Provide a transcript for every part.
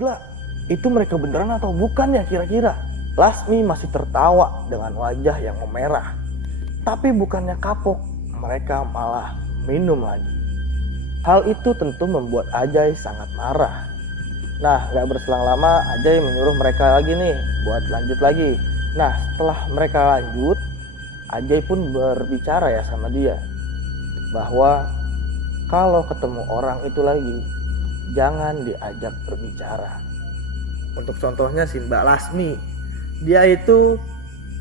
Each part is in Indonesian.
Gila, itu mereka beneran atau bukan ya kira-kira? Lasmi masih tertawa dengan wajah yang memerah. Tapi bukannya kapok, mereka malah minum lagi. Hal itu tentu membuat Ajay sangat marah. Nah, gak berselang lama Ajay menyuruh mereka lagi nih buat lanjut lagi. Nah, setelah mereka lanjut, Ajay pun berbicara ya sama dia, bahwa kalau ketemu orang itu lagi, jangan diajak berbicara. Untuk contohnya si Mbak Lasmi, dia itu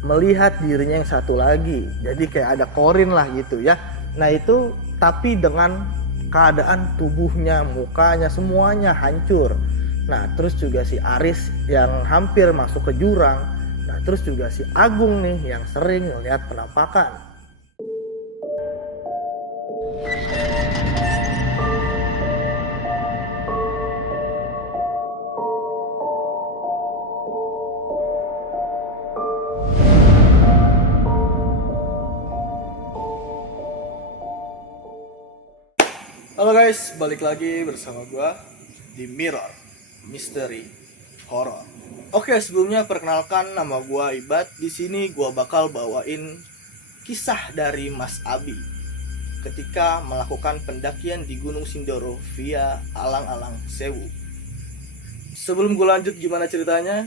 melihat dirinya yang satu lagi, jadi kayak ada korin lah gitu ya. Nah itu tapi dengan keadaan tubuhnya, mukanya, semuanya hancur. Nah terus juga si Aris yang hampir masuk ke jurang. Nah terus juga si Agung nih yang sering melihat penampakan. Halo guys, balik lagi bersama gua di Mirror Mystery Horror. Oke, sebelumnya perkenalkan, nama gua Ibad. Di sini gua bakal bawain kisah dari Mas Abi ketika melakukan pendakian di Gunung Sindoro via Alang-Alang Sewu. Sebelum gua lanjut gimana ceritanya,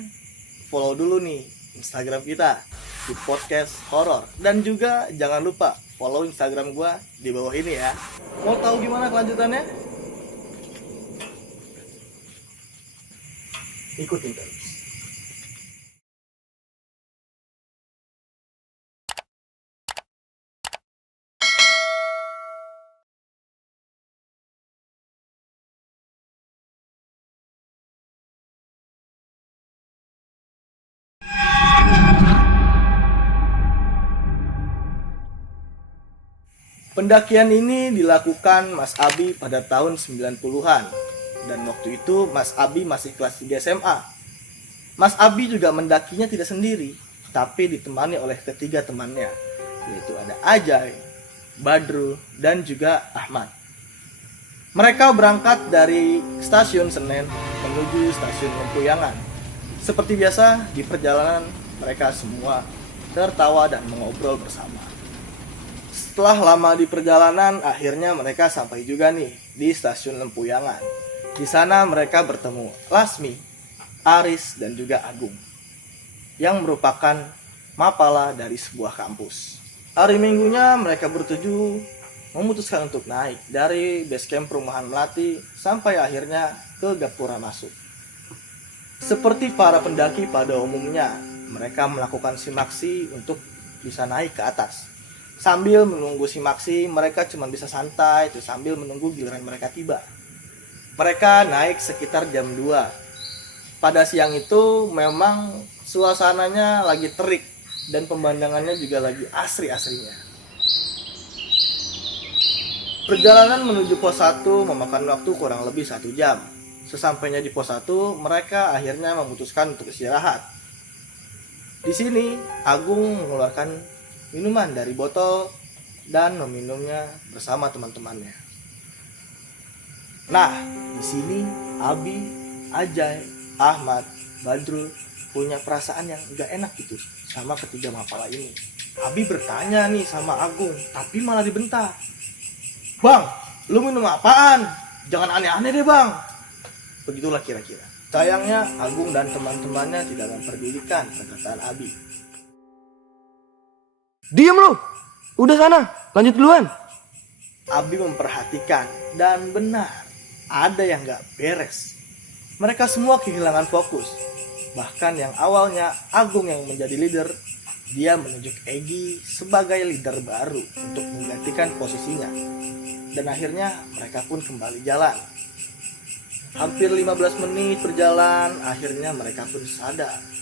follow dulu nih Instagram kita di podcast horor, dan juga jangan lupa follow Instagram gua di bawah ini ya. Mau tahu gimana kelanjutannya? Ikutin terus. Pendakian ini dilakukan Mas Abi pada tahun 90-an. Dan waktu itu Mas Abi masih kelas 3 SMA. Mas Abi juga mendakinya tidak sendiri, tapi ditemani oleh ketiga temannya, yaitu ada Ajay, Badrul, dan juga Ahmad. Mereka berangkat dari stasiun Senen menuju stasiun Lempuyangan. Seperti biasa, di perjalanan mereka semua tertawa dan mengobrol bersama. Setelah lama di perjalanan, akhirnya mereka sampai juga nih di stasiun Lempuyangan. Di sana mereka bertemu Lasmi, Aris, dan juga Agung, yang merupakan mapala dari sebuah kampus. Hari Minggunya mereka bertujuh memutuskan untuk naik dari base camp perumahan Melati sampai akhirnya ke Gapura Masuk. Seperti para pendaki pada umumnya, mereka melakukan simaksi untuk bisa naik ke atas. Sambil menunggu simaksi, mereka cuma bisa santai tuh sambil menunggu giliran mereka tiba. Mereka naik sekitar jam 2. Pada siang itu memang suasananya lagi terik dan pemandangannya juga lagi asri-asrinya. Perjalanan menuju pos 1 memakan waktu kurang lebih 1 jam. Sesampainya di pos 1, mereka akhirnya memutuskan untuk istirahat. Di sini, Agung mengeluarkan minuman dari botol dan meminumnya bersama teman-temannya. Nah, di sini Abi, Ajay, Ahmad, Badrul punya perasaan yang gak enak gitu sama ketiga mapala ini. Abi bertanya nih sama Agung, tapi malah dibentak. "Bang, lu minum apaan? Jangan aneh-aneh deh bang." Begitulah kira-kira. Sayangnya Agung dan teman-temannya tidak memperdulikan perkataan Abi. "Diam lu, udah sana, lanjut duluan." Abi memperhatikan dan benar, ada yang gak beres. Mereka semua kehilangan fokus. Bahkan yang awalnya Agung yang menjadi leader, dia menunjuk Egi sebagai leader baru untuk menggantikan posisinya. Dan akhirnya mereka pun kembali jalan. Hampir 15 menit berjalan, akhirnya mereka pun sadar.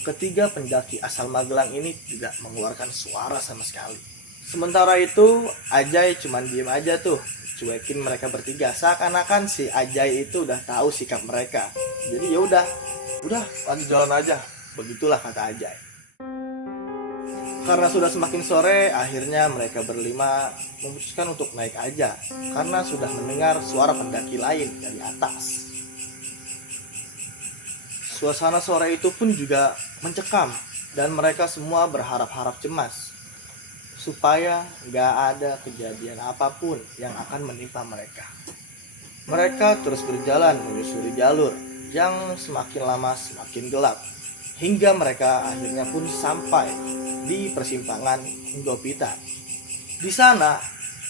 Ketiga pendaki asal Magelang ini tidak mengeluarkan suara sama sekali. Sementara itu Ajay cuman diem aja tuh, cuekin mereka bertiga. Seakan-akan si Ajay itu udah tahu sikap mereka. Jadi ya udah lanjut jalan aja. Begitulah kata Ajay. Karena sudah semakin sore, akhirnya mereka berlima memutuskan untuk naik aja karena sudah mendengar suara pendaki lain dari atas. Suasana sore itu pun juga mencekam dan mereka semua berharap-harap cemas supaya gak ada kejadian apapun yang akan menimpa mereka. Mereka terus berjalan menyusuri jalur yang semakin lama semakin gelap, hingga mereka akhirnya pun sampai di persimpangan Gopita. Di sana,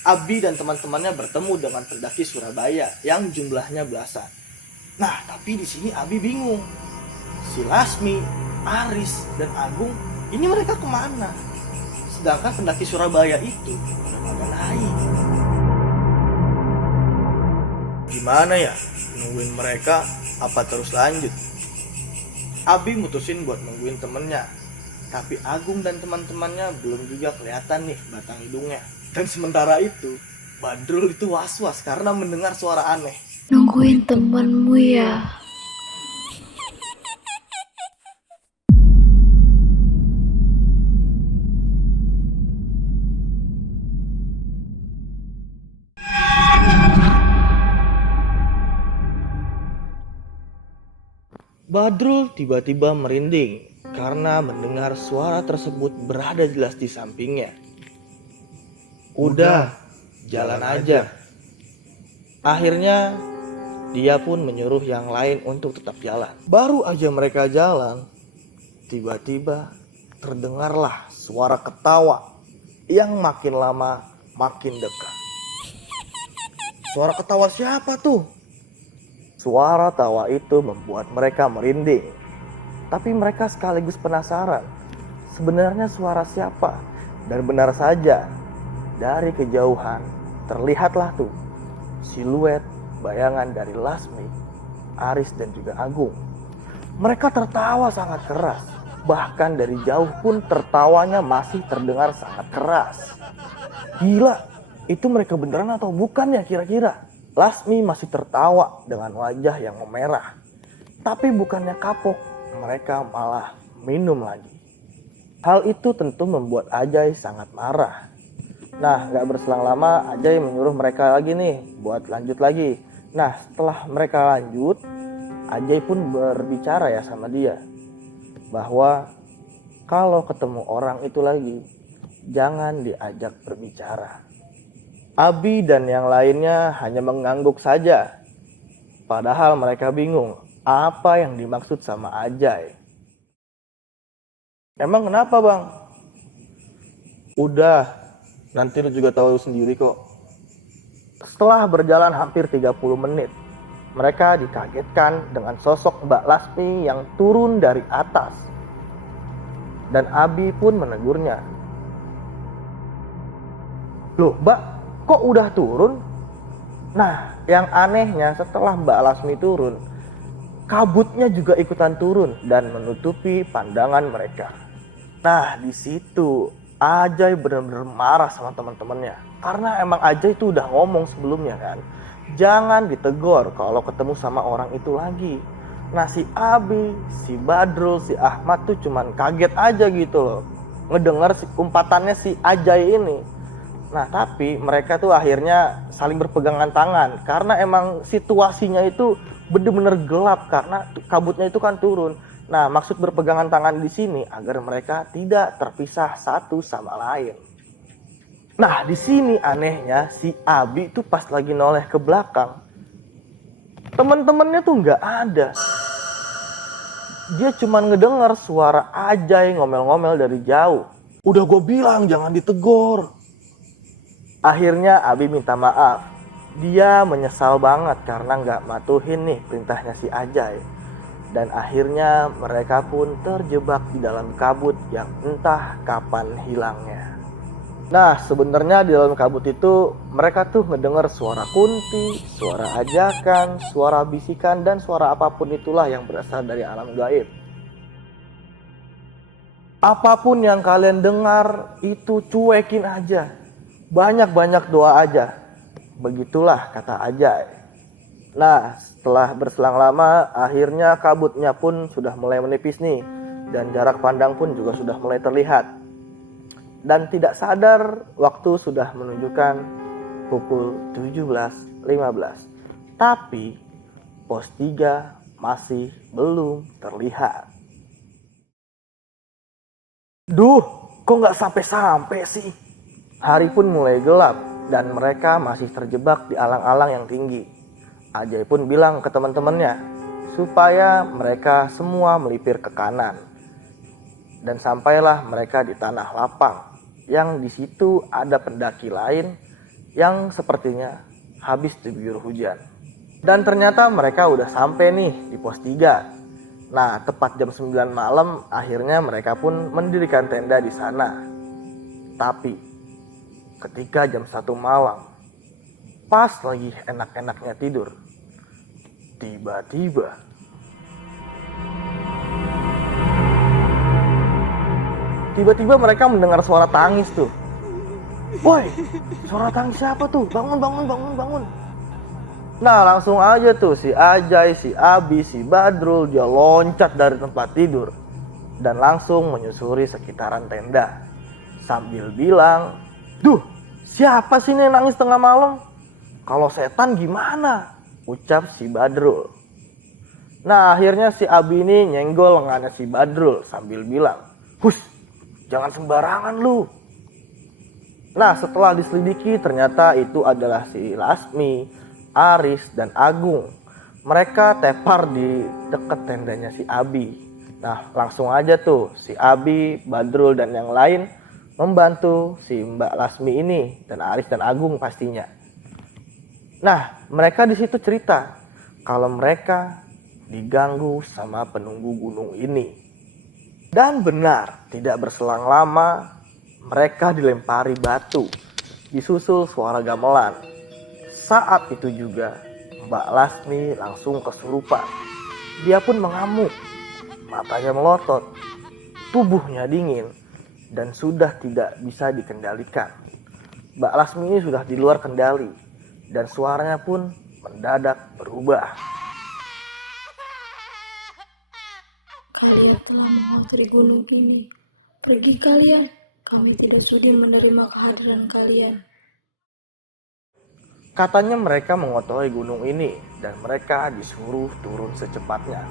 Abi dan teman-temannya bertemu dengan pendaki Surabaya yang jumlahnya belasan. Nah, tapi di sini Abi bingung. Si Lasmi, Aris, dan Agung, ini mereka kemana? Sedangkan pendaki Surabaya itu udah pada naik. Gimana ya? Nungguin mereka apa terus lanjut? Abi mutusin buat nungguin temennya. Tapi Agung dan teman-temannya belum juga kelihatan nih batang hidungnya. Dan sementara itu, Badrul itu was-was karena mendengar suara aneh. Nungguin temanmu ya? Badrul tiba-tiba merinding karena mendengar suara tersebut berada jelas di sampingnya. Udah, jalan aja. Akhirnya, dia pun menyuruh yang lain untuk tetap jalan. Baru aja mereka jalan, tiba-tiba terdengarlah suara ketawa yang makin lama makin dekat. Suara ketawa siapa tuh? Suara tawa itu membuat mereka merinding. Tapi mereka sekaligus penasaran. Sebenarnya suara siapa? Dan benar saja, dari kejauhan terlihatlah tuh siluet bayangan dari Lasmi, Aris, dan juga Agung. Mereka tertawa sangat keras. Bahkan dari jauh pun tertawanya masih terdengar sangat keras. Gila, itu mereka beneran atau bukan ya kira-kira? Lasmi masih tertawa dengan wajah yang memerah. Tapi bukannya kapok, mereka malah minum lagi. Hal itu tentu membuat Ajay sangat marah. Nah, gak berselang lama Ajay menyuruh mereka lagi nih buat lanjut lagi. Nah, setelah mereka lanjut, Ajay pun berbicara ya sama dia. Bahwa kalau ketemu orang itu lagi, jangan diajak berbicara. Abi dan yang lainnya hanya mengangguk saja. Padahal mereka bingung apa yang dimaksud sama Ajay. Emang kenapa bang? Udah, nanti lu juga tahu sendiri kok. Setelah berjalan hampir 30 menit, mereka dikagetkan dengan sosok Mbak Lasmi yang turun dari atas. Dan Abi pun menegurnya. Loh mbak, kok udah turun? Nah, yang anehnya setelah Mbak Lasmi turun, kabutnya juga ikutan turun dan menutupi pandangan mereka. Nah, di situ Ajay benar-benar marah sama teman-temannya. Karena emang Ajay itu udah ngomong sebelumnya kan, jangan ditegor kalau ketemu sama orang itu lagi. Nah, si Abi, si Badrul, si Ahmad tuh cuman kaget aja gitu loh ngedengar si umpatannya si Ajay ini. Nah, tapi mereka tuh akhirnya saling berpegangan tangan karena emang situasinya itu benar-benar gelap karena kabutnya itu kan turun. Nah, maksud berpegangan tangan di sini agar mereka tidak terpisah satu sama lain. Nah, di sini anehnya si Abi tuh pas lagi noleh ke belakang, teman-temannya tuh nggak ada. Dia cuma ngedengar suara Ajay ngomel-ngomel dari jauh. Udah gue bilang jangan ditegor. Akhirnya Abi minta maaf. Dia menyesal banget karena nggak matuhin nih perintahnya si Ajay. Dan akhirnya mereka pun terjebak di dalam kabut yang entah kapan hilangnya. Nah, sebenarnya di dalam kabut itu mereka tuh ngedengar suara kunti, suara ajakan, suara bisikan, dan suara apapun itulah yang berasal dari alam gaib. Apapun yang kalian dengar itu cuekin aja. Banyak-banyak doa aja. Begitulah kata Ajay. Nah, setelah berselang lama, akhirnya kabutnya pun sudah mulai menipis nih. Dan jarak pandang pun juga sudah mulai terlihat. Dan tidak sadar, waktu sudah menunjukkan pukul 17.15. Tapi, pos 3 masih belum terlihat. Duh, kok nggak sampai-sampai sih? Hari pun mulai gelap dan mereka masih terjebak di alang-alang yang tinggi. Ajay pun bilang ke teman-temannya supaya mereka semua melipir ke kanan. Dan sampailah mereka di tanah lapang yang di situ ada pendaki lain yang sepertinya habis diguyur hujan. Dan ternyata mereka udah sampai nih di pos 3. Nah, tepat jam 9 malam akhirnya mereka pun mendirikan tenda di sana. Tapi ketika jam 1 malam, pas lagi enak-enaknya tidur, tiba-tiba mereka mendengar suara tangis tuh. Woi, suara tangis siapa tuh? Bangun. Nah, langsung aja tuh si Ajay, si Abi, si Badrul dia loncat dari tempat tidur dan langsung menyusuri sekitaran tenda sambil bilang, "Duh, siapa sih nih nangis tengah malam? Kalau setan gimana?" ucap si Badrul. Nah, akhirnya si Abi ini nyenggol lengannya si Badrul sambil bilang, "Hus, jangan sembarangan lu." Nah, setelah diselidiki ternyata itu adalah si Lasmi, Aris, dan Agung. Mereka tepar di dekat tendanya si Abi. Nah, langsung aja tuh si Abi, Badrul, dan yang lain membantu si Mbak Lasmi ini dan Aris dan Agung pastinya. Nah, mereka di situ cerita kalau mereka diganggu sama penunggu gunung ini. Dan benar, tidak berselang lama mereka dilempari batu, disusul suara gamelan. Saat itu juga Mbak Lasmi langsung kesurupan. Dia pun mengamuk, matanya melotot, tubuhnya dingin, dan sudah tidak bisa dikendalikan. Mbak Lasmi ini sudah di luar kendali, dan suaranya pun mendadak berubah. Kalian telah mengotori gunung ini. Pergi kalian, kami tidak sudi menerima kehadiran kalian. Katanya mereka mengotori gunung ini dan mereka disuruh turun secepatnya.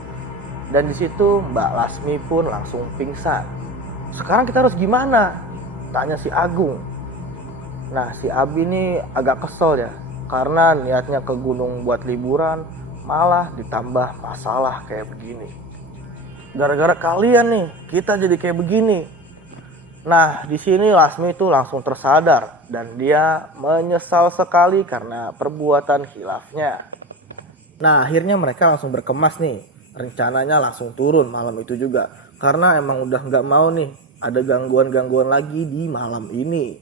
Dan di situ Mbak Lasmi pun langsung pingsan. Sekarang kita harus gimana? Tanya si Agung. Nah, si Abi ini agak kesel ya, karena niatnya ke gunung buat liburan malah ditambah masalah kayak begini. Gara-gara kalian nih, kita jadi kayak begini. Nah, di sini Lasmi itu langsung tersadar dan dia menyesal sekali karena perbuatan khilafnya. Nah, akhirnya mereka langsung berkemas nih. Rencananya langsung turun malam itu juga karena emang udah nggak mau nih ada gangguan-gangguan lagi di malam ini.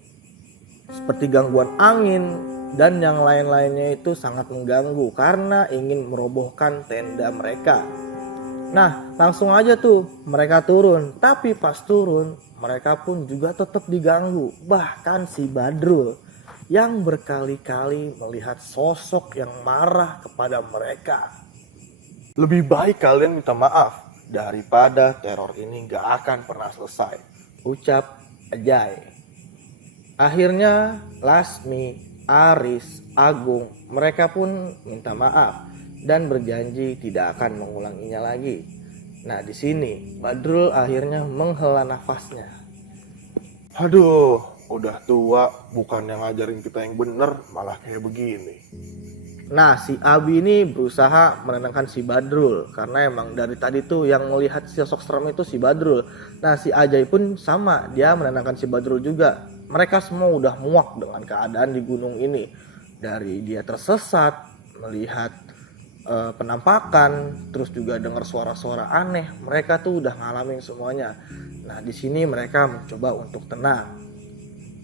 Seperti gangguan angin dan yang lain-lainnya itu sangat mengganggu karena ingin merobohkan tenda mereka. Nah, langsung aja tuh mereka turun. Tapi pas turun mereka pun juga tetap diganggu. Bahkan si Badrul yang berkali-kali melihat sosok yang marah kepada mereka. Lebih baik kalian minta maaf daripada teror ini gak akan pernah selesai, ucap Ajay. Akhirnya Lasmi, Aris, Agung mereka pun minta maaf dan berjanji tidak akan mengulanginya lagi. Nah, di sini Badrul akhirnya menghela nafasnya. Aduh, udah tua, bukan yang ngajarin kita yang bener, malah kayak begini. Nah, si Abi ini berusaha menenangkan si Badrul karena emang dari tadi tuh yang melihat sosok serem itu si Badrul. Nah, si Ajay pun sama, dia menenangkan si Badrul juga. Mereka semua udah muak dengan keadaan di gunung ini. Dari dia tersesat, melihat penampakan, terus juga dengar suara-suara aneh. Mereka tuh udah ngalamin semuanya. Nah, di sini mereka mencoba untuk tenang.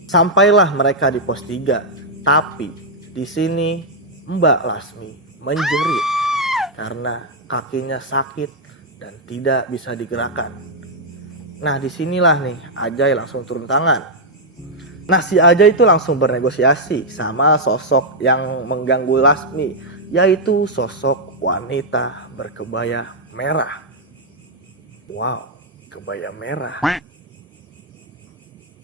Sampailah mereka di pos 3. Tapi di sini Mbak Lasmi menjerit karena kakinya sakit dan tidak bisa digerakkan. Nah, disinilah nih Ajay langsung turun tangan. Nah, si Ajay itu langsung bernegosiasi sama sosok yang mengganggu Lasmi, yaitu sosok wanita berkebaya merah. Wow, kebaya merah.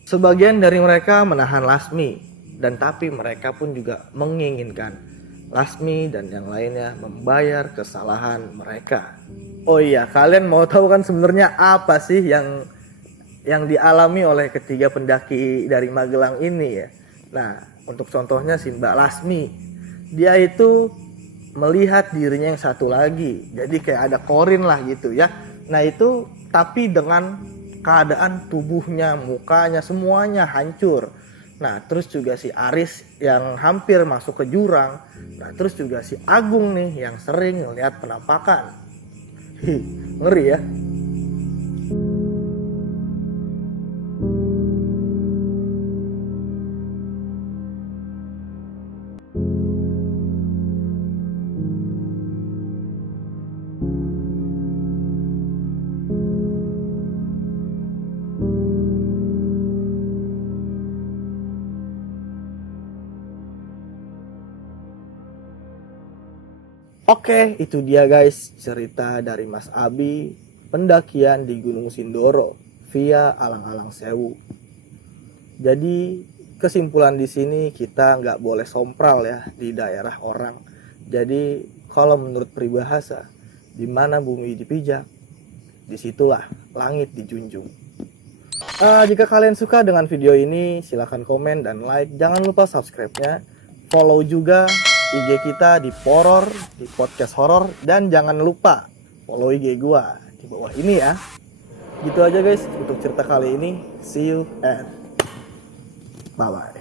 Sebagian dari mereka menahan Lasmi, dan tapi mereka pun juga menginginkan Lasmi dan yang lainnya membayar kesalahan mereka. Oh iya, kalian mau tahu kan sebenarnya apa sih yang dialami oleh ketiga pendaki dari Magelang ini ya? Nah, untuk contohnya si Mbak Lasmi, dia itu melihat dirinya yang satu lagi, jadi kayak ada korin lah gitu ya. Nah itu tapi dengan keadaan tubuhnya, mukanya semuanya hancur. Nah terus juga si Aris yang hampir masuk ke jurang. Nah terus juga si Agung nih yang sering ngelihat penampakan. Ngeri ya. Oke, itu dia guys cerita dari Mas Abi pendakian di Gunung Sindoro via Alang-Alang Sewu. Jadi kesimpulan di sini kita nggak boleh sompral ya di daerah orang. Jadi kalau menurut peribahasa, di mana bumi dipijak, disitulah langit dijunjung. Jika kalian suka dengan video ini, silahkan komen dan like. Jangan lupa subscribe-nya. Follow juga IG kita di Poror, di podcast horor, dan jangan lupa follow IG gua di bawah ini ya. Gitu aja guys untuk cerita kali ini. See you and bye bye.